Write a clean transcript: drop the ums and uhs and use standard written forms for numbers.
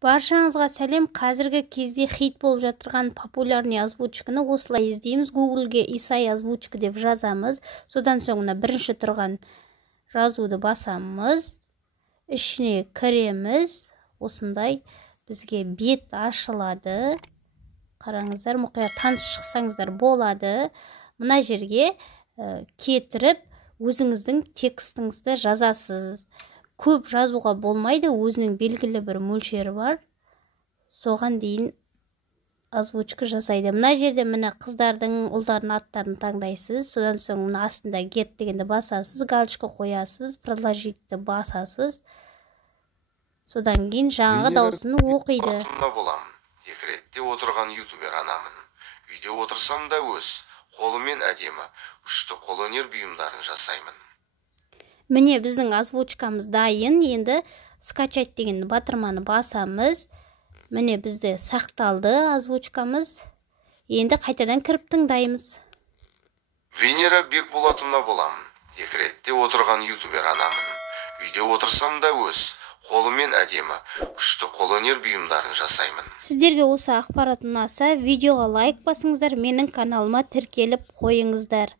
Баршаңызға сәлем. Қазіргі кезде хит болып жатырған популярный озвучканы осылай іздейміз. Гуглге Исай озвучка деп жазамыз. Содан соң бірінші тұрған жазуды басамыз. Ішіне кіреміз. Осындай бізге бет ашылады. Қараңыздар, мұқият таныс шықсаңыздар болады. Мына жерге кетіріп, өзіңіздің текстіңізді жазасыз. Көп жазуға болмайды, өзінің белгілі бір мөлшері бар. Соған дейін озвучка жасайды. Мына жерде мына қыздардың, ұлдардың аттарын таңдайсыз. Содан соң мына астында get дегенді басасыз, галочка қоясыз, продолжитті басасыз. Содан кейін жаңағы дауысын оқиды. Декретте отырған ютубер анамын. Үйде отырсам да өз, қолымен әдемі, күшті қолөнер бұйымдарын жасаймын. Міне біздің озвучкамыз дайын. Енді скачать деген батырманы басамыз. Міне бізде сақталды озвучкамыз. Енді қайтадан кіріп тыңдаймыз. Венера Бекболатовна боламын. Декретте отырған ютубер анамын. Үйде отырсам да өз, қолымен әдемі, күшті қолөнер бұйымдарын жасаймын. Сіздерге осы ақпарат ұнаса, видеоға лайк басыңыздар, менің каналыма тіркеліп қойыңыздар.